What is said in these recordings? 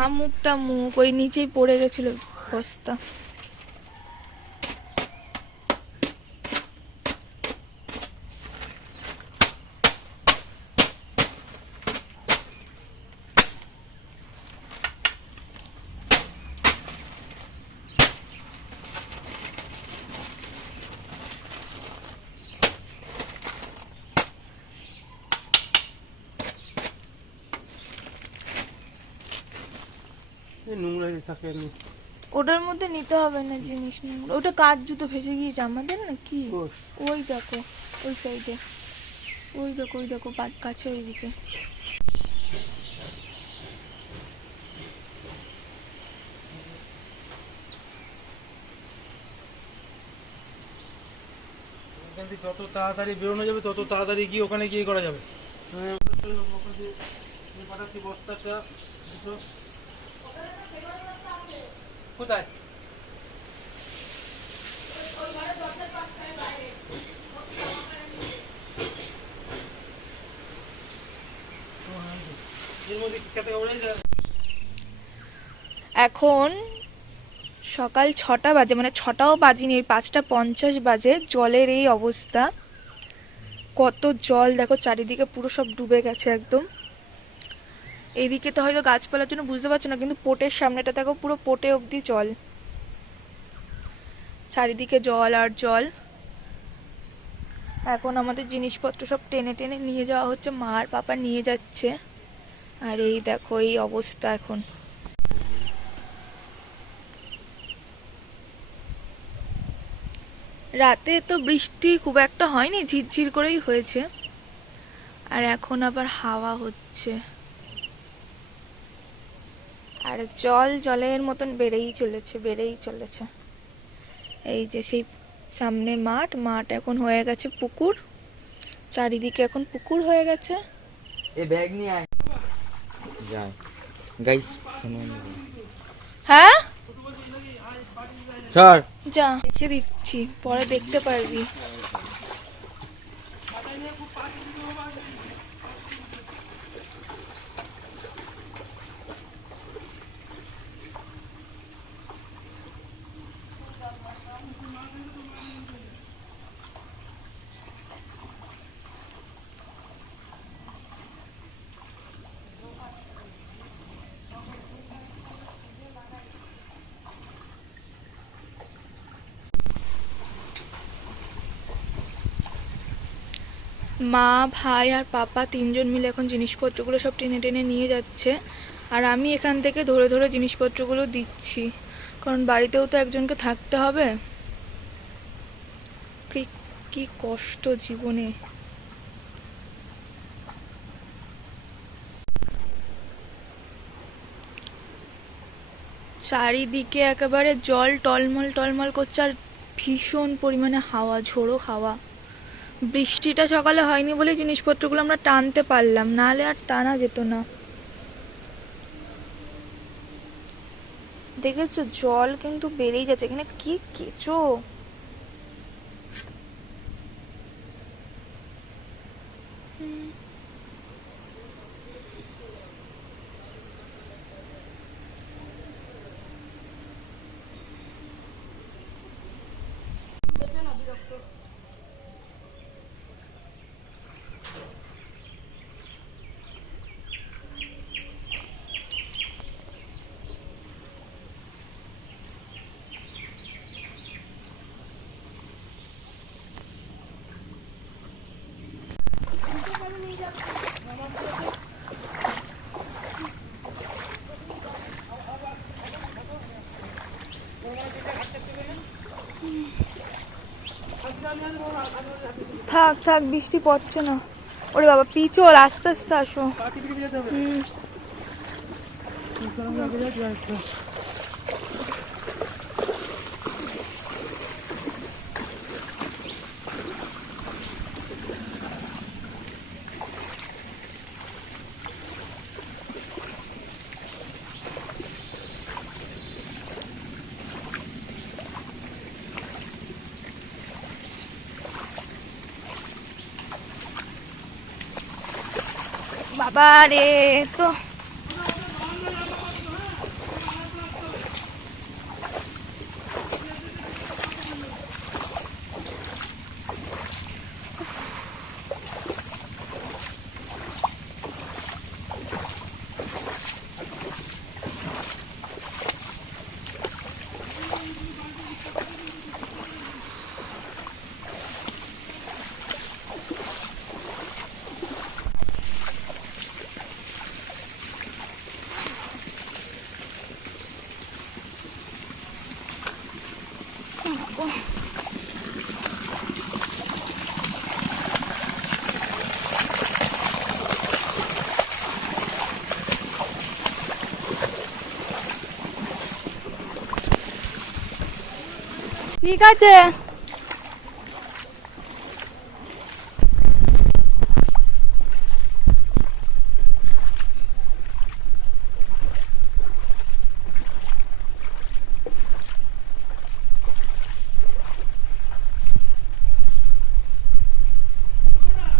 শামুক মুখ ওই নিচেই পড়ে গেছিল বস্তা। নোংরা থাকে এমনি। ওটার মধ্যে নিতে হবে না জিনিস নোংরা। ওটা কাজ জুতো ভেসে গিয়েছে আমাদের না কি? ওই দেখো ওই সাইডে ওই দেখো ওই দেখো কাছে ওইদিকে। ওখান যত তাড়াতাড়ি বেরোনো যাবে তত তাড়াতাড়ি গিয়ে ওখানে গিয়ে করা যাবে। হ্যাঁ, আমি পাঠাচ্ছি বস্তাটা দুটো। এখন সকাল ছটা বাজে মানে ছটাও বাজিনি, ওই পাঁচটা পঞ্চাশ বাজে, জলের এই অবস্থা। কত জল, দেখো চারিদিকে পুরো সব ডুবে গেছে একদম। এইদিকে তো হয়তো গাছপালার জন্য বুঝতে পারছ না, কিন্তু পোটের সামনেটা দেখো, পুরো পোটে অবধি জল। চারিদিকে জল আর জল। এখন আমাদের জিনিসপত্র সব টেনে টেনে নিয়ে যাওয়া হচ্ছে, মা আর পাপা নিয়ে যাচ্ছে। আর এই দেখো, এই অবস্থা এখন। রাতে তো বৃষ্টি খুব একটা হয়নি, ঝিরঝির করেই হয়েছে। আর এখন আবার হাওয়া হচ্ছে। আর জল জলের মতন বেড়েই চলেছে বেড়েই চলেছে। এই যে সেই সামনে মাঠ মাঠ এখন হয়ে গেছে পুকুর। চারিদিকে এখন পুকুর হয়ে গেছে। এ ব্যাগ নিয়ে আয়। গাইস হ্যাঁ? সর। যা রেখে দিচ্ছি পরে দেখতে পারবি। মা, ভাই আর পাপা তিনজন মিলে এখন জিনিসপত্রগুলো সব টেনে টেনে নিয়ে যাচ্ছে। আর আমি এখান থেকে ধরে ধরে জিনিসপত্রগুলো দিচ্ছি। কারণ বাড়িতেও তো একজনকে থাকতে হবে। কি কষ্ট জীবনে। চারিদিকে একেবারে জল টলমল টলমল করছে আর ভীষণ পরিমাণে হাওয়া, ঝোড়ো হাওয়া। বৃষ্টিটা সকালে হয়নি বলে জিনিসপত্রগুলো আমরা টানতে পারলাম, নাহলে আর টানা যেত না। দেখেছ জল কিন্তু বেড়েই যাচ্ছে, এখানে কি কেঁচো? থাক থাক বৃষ্টি পড়ছে না। ওরে বাবা পিচল আস্তে আস্তে আসো। হুম। Cabareto. ঠিক আছে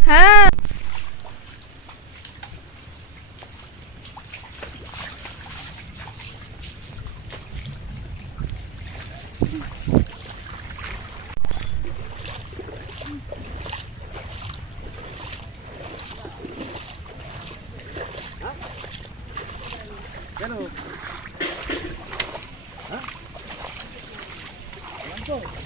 হ্যাঁ 좀